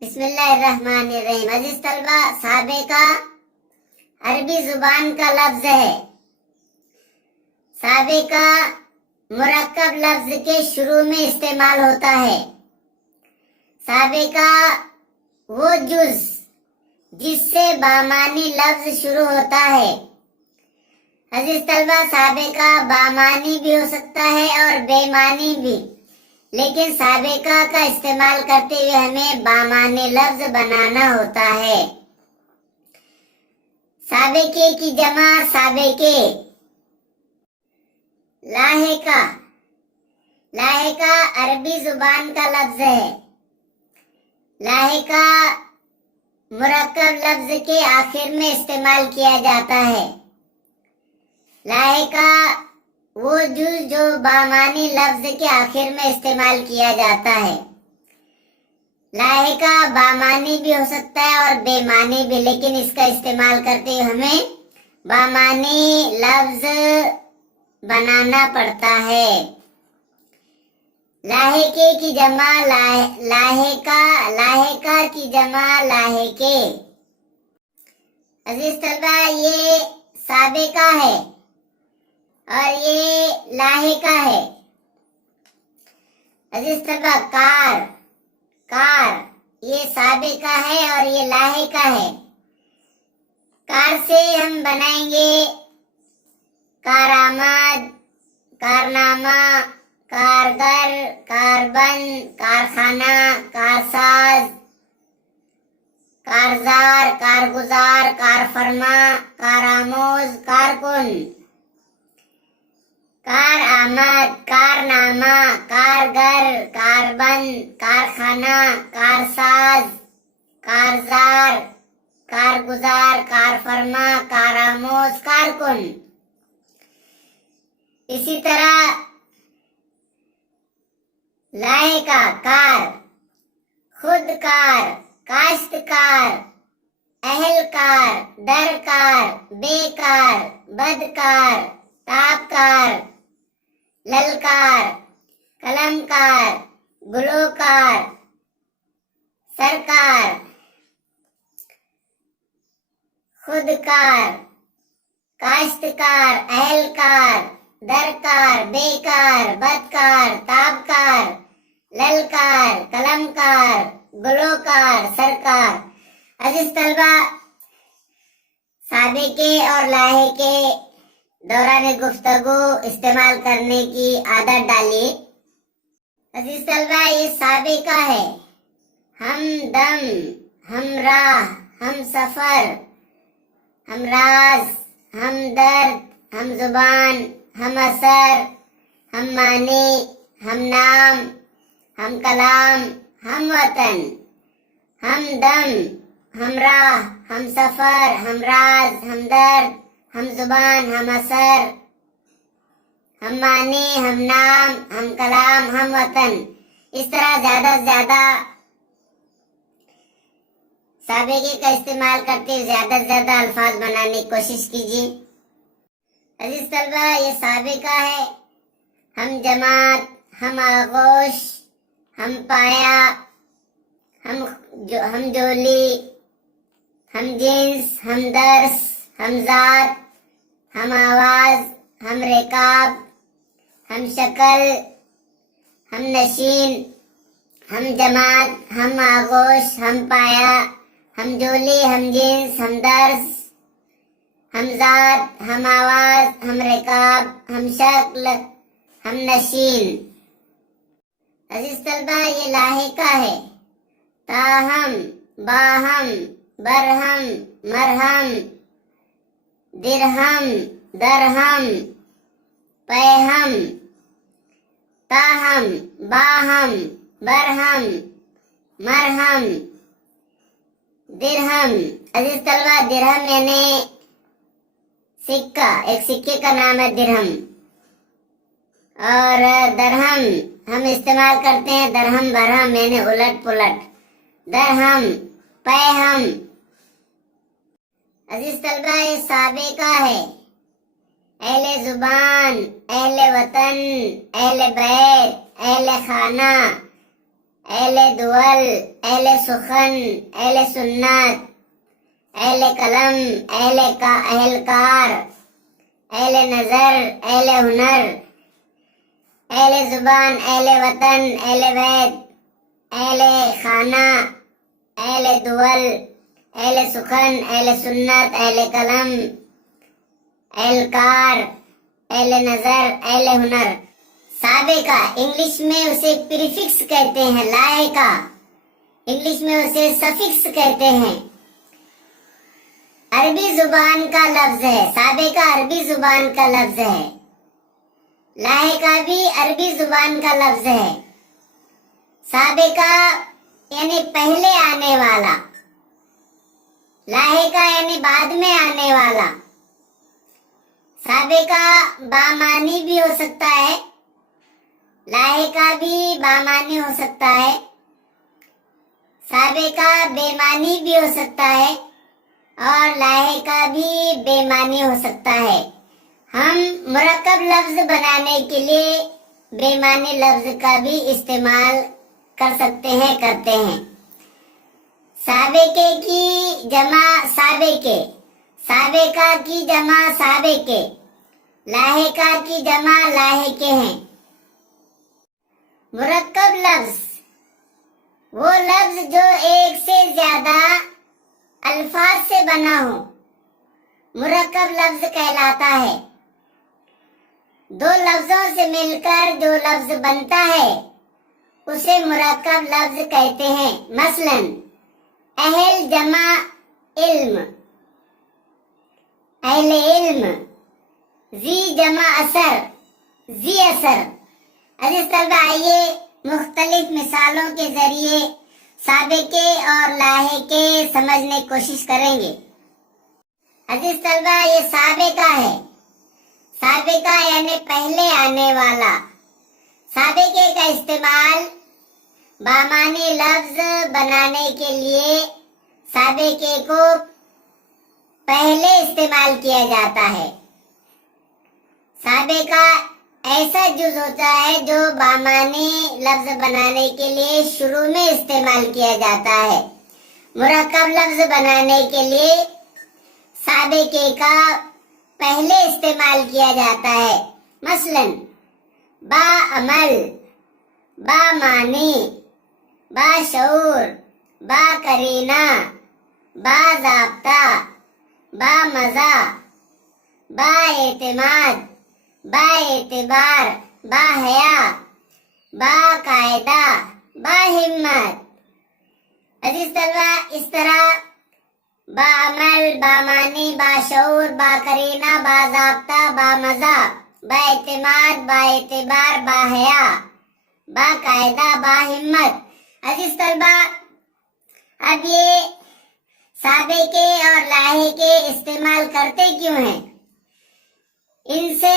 بسم اللہ الرحمن الرحیم۔ عزیز طلبہ، سابقہ عربی زبان کا لفظ ہے۔ سابقہ مرکب لفظ کے شروع میں استعمال ہوتا ہے۔ سابقہ وہ جز جس سے بامانی لفظ شروع ہوتا ہے۔ عزیز طلبہ، سابقہ بامانی بھی ہو سکتا ہے اور بے معنی بھی، لیکن سابقہ کا استعمال کرتے ہوئے ہمیں بامعنی لفظ بنانا ہوتا ہے۔ سابقے کی جمع سابقے۔ لاحقہ، لاحقہ عربی زبان کا لفظ ہے۔ لاحقہ مرکب لفظ کے آخر میں استعمال کیا جاتا ہے۔ لاحقہ وہ جز جو بامانی لفظ کے آخر میں استعمال کیا جاتا ہے۔ لاحقہ بامانی بھی ہو سکتا ہے اور بے معنی بھی، لیکن اس کا استعمال کرتے ہوئے ہمیں بامانی لفظ بنانا پڑتا ہے۔ لاحقے کی جمع لاحقہ، لاحقہ کی جمع لاحقے۔ عزیز طلبہ، یہ سابقہ ہے اور یہ لاحقہ ہے۔ عزیز طلبہ، کار، کار یہ سابقہ ہے اور یہ لاحقہ ہے۔ کار سے ہم بنائیں گے کارآمد، کارنامہ، کارگر، کاربند، کارخانہ، کارساز، کارزار، کارگزار، کارفرما، کارآموز، کارکن۔ کارآمد، کارنامہ، کارگر، کاربند، کارخانہ، کارساز، کارزار، کارگزار، کارفرما، کارآموز، کارکن۔ اسی طرح لاحقہ کار، خودکار، کاشتکار، اہلکار، درکار، بیکار، بدکار، تابکار، للکار، قلمکار، گلوکار، سرکار۔ خودکار، کاشتکار، اہلکار، درکار، بیکار، بدکار، تابکار، للکار، قلمکار، گلوکار، سرکار۔ عزیز طلبہ، سابقے اور لاحقے دوران گفتگو استعمال کرنے کی عادت ڈالیے۔ عزیز طلبہ، یہ سابقہ ہے۔ ہمدم، ہمراہ، ہم سفر، ہمراز، ہمدرد، ہم زبان، ہم اثر، ہم معنی، ہم نام، ہم کلام، ہم وطن۔ ہمدم، ہمراہ، ہم سفر، ہمراز، ہمدرد، ہم زبان، ہم اثر، ہم معنی، ہم نام، ہم کلام، ہم وطن۔ اس طرح زیادہ سے زیادہ سابقے کا استعمال کرتے ہوئے زیادہ سے زیادہ الفاظ بنانے کی کوشش کیجیے۔ عزیز طلبہ، یہ سابقہ ہے۔ ہم جماعت، ہم آغوش، ہم پایا، ہم جولی، ہم جنس، ہم درس، ہم ذات، ہم آواز، ہم رکاب، ہم شکل، ہم نشین، ہم جماعت، ہم آغوش، ہم پایا، ہم جولی، ہم جنس، ہم درس، ہم ذات، ہم آواز، ہم رکاب، ہم شکل، ہم نشین۔ عزیز طلبہ، یہ لاحقہ ہے۔ تاہم، باہم، برہم، مرہم، درہم، درہم، پیہم۔ تاہم، باہم، برہم، مرہم، درہم۔ عزیز طلبہ، درہم یعنی سکہ، ایک سکے کا نام ہے درہم۔ اور درہم ہم استعمال کرتے ہیں درہم برہم یعنی الٹ پلٹ۔ درہم، پیہم۔ عزیز طلبہ، یہ سابقہ ہے۔ اہل زبان، اہل وطن، اہل بیت، اہل خانہ، اہل دول، اہل سخن، اہل سنت، اہل قلم، اہلکار، اہل نظر، اہل ہنر، اہل زبان، اہل وطن، اہل بیت، اہل خانہ، اہل دول، اہل سخن، اہل سنت، اہل قلم، اہلکار، اہل نظر، اہل ہنر. سابقہ انگلش میں اسے پریفکس کہتے ہیں. لاحقہ انگلش میں اسے سفکس کہتے ہیں. عربی زبان کا لفظ ہے. سابقہ عربی زبان کا لفظ ہے. لاحقہ بھی عربی زبان کا لفظ ہے. سابقہ یعنی پہلے آنے والا، لاحقہ یعنی بعد میں آنے والا. سابقہ بامانی بھی ہو سکتا ہے، لاحقہ بھی بامانی ہو سکتا ہے. سابقہ بے معنی بھی ہو سکتا ہے اور لاحقہ بھی بے معنی ہو سکتا ہے. ہم مرکب لفظ بنانے کے لیے بے معنی لفظ کا بھی استعمال کر سکتے ہیں، کرتے ہیں. سابقے کی جمع سابقے، سابقہ کی جمع سابقے، لاحقہ کی جمع لاحقے ہیں. مرکب لفظ وہ لفظ جو ایک سے زیادہ الفاظ سے بنا ہو، مرکب لفظ کہلاتا ہے. دو لفظوں سے مل کر جو لفظ بنتا ہے اسے مرکب لفظ کہتے ہیں. مثلا اہل جمع علم، اہل علم. ذی جمع اثر، ذی اثر. عزیز طلبہ، آئیے مختلف مثالوں کے ذریعے سابقے اور لاحقے سمجھنے کی کوشش کریں گے. عزیز طلبہ، یہ سابقہ ہے. سابقہ یعنی پہلے آنے والا. سابقے کا استعمال بامانی لفظ بنانے کے لیے سابقے کو پہلے استعمال کیا جاتا ہے. سابقہ ایسا جز ہوتا ہے جو بامانی لفظ بنانے کے لیے شروع میں استعمال کیا جاتا ہے. مرکب لفظ بنانے کے لیے سابقے کا پہلے استعمال کیا جاتا ہے. مثلا با عمل، با معنی، با شعور، با قرینہ، با ضابطہ، با مزہ، با اعتماد، با اعتبار، با حیا، با قاعدہ، با ہمت. عزیز طلبہ، اس طرح با عمل، با معنی، با شعور، با قرینہ، با ضابطہ، با مزہ، با اعتماد، با اعتبار، با حیا، با قاعدہ، با ہمت. عزیز طلبہ، اب یہ سابقے اور لاحقے استعمال کرتے کیوں ہیں؟ ان سے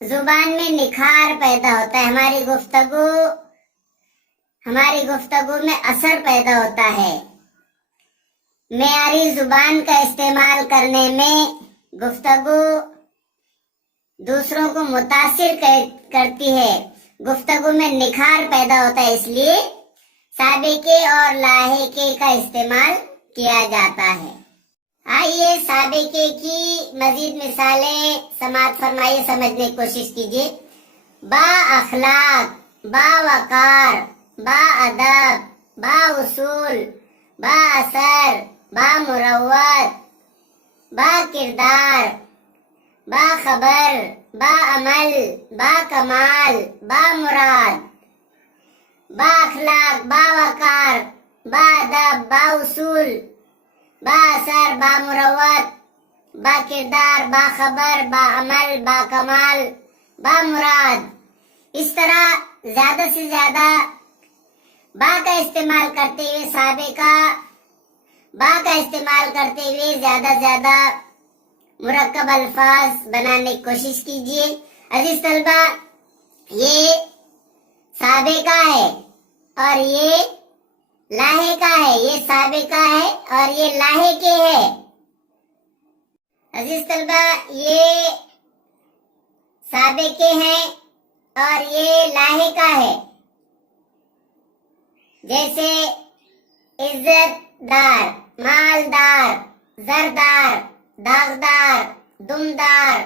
زبان میں نکھار پیدا ہوتا ہے. ہماری گفتگو میں اثر پیدا ہوتا ہے. معیاری زبان کا استعمال کرنے میں گفتگو دوسروں کو متاثر کرتی ہے. گفتگو میں نکھار پیدا ہوتا ہے، اس لیے سابقے اور لاحقے کا استعمال کیا جاتا ہے. آئیے سابقے کی مزید مثالیں سماعت فرمائیے، سمجھنے کی کوشش کیجیے. با اخلاق، با وقار، با ادب، با اصول، با اثر، با مروت، با کردار، با خبر، با عمل، با کمال، با مراد. با اخلاق، با وقار، با ادب، با اصول، با اثر، با مروت، با کردار، با خبر، با عمل، با کمال، با مراد. اس طرح زیادہ سے زیادہ با کا استعمال کرتے ہوئے سابقہ با کا استعمال کرتے ہوئے زیادہ سے زیادہ مرکب الفاظ بنانے کی کوشش کیجیے. عزیز طلبہ، یہ سابقہ ہے اور یہ لاحقہ ہے. یہ سابقہ ہے اور یہ لاحقے ہے. عزیز طلبہ، یہ سابقے ہیں اور یہ لاحقہ ہے. جیسے عزت دار، مالدار، زردار، داغدار، دمدار،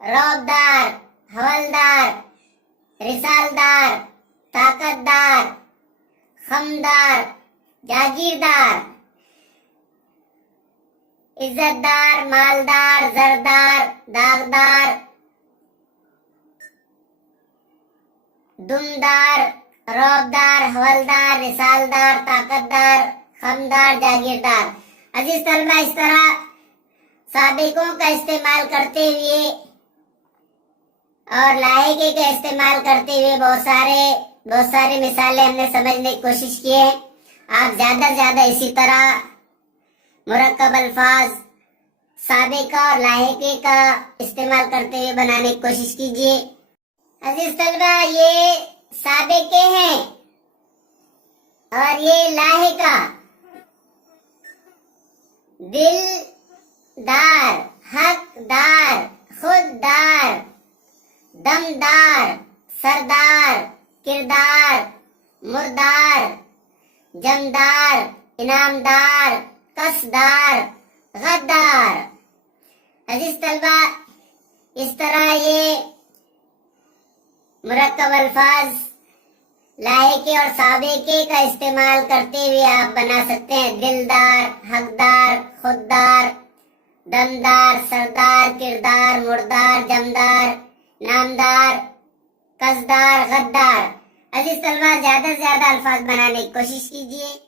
رعبدار، حولدار، رسالدار، طاقتدار، خمدار، جاگیردار. عزت دار، مالدار، زردار، داغدار، دمدار، رعبدار، حولدار، رسالدار، طاقتدار، خمدار، جاگیردار. عزیز طلبہ، اس طرح سابقوں کا استعمال کرتے ہوئے اور لاحقے کا استعمال کرتے ہوئے بہت سارے مثالیں ہم نے سمجھنے کی کوشش کی ہے. آپ زیادہ سے زیادہ اسی طرح مرکب الفاظ سابقہ اور لاحقے کا استعمال کرتے ہوئے بنانے کی کوشش کیجیے. عزیز طلبہ، یہ سابقے ہیں اور یہ لاحقہ. دل دار، حقدار، خوددار، دمدار، سردار، کردار، مردار، جمدار، انعامدار، قصدار، غدار. عزیز طلبہ، اس طرح یہ مرکب الفاظ لاحقے اور سابقے کا استعمال کرتے ہوئے آپ بنا سکتے ہیں. دلدار، حقدار، خوددار، دمدار، سردار، کردار، مردار، جمدار، نامدار، قصدار، غدار. عزیز طلبہ، زیادہ سے زیادہ الفاظ بنانے کی کوشش کیجیے.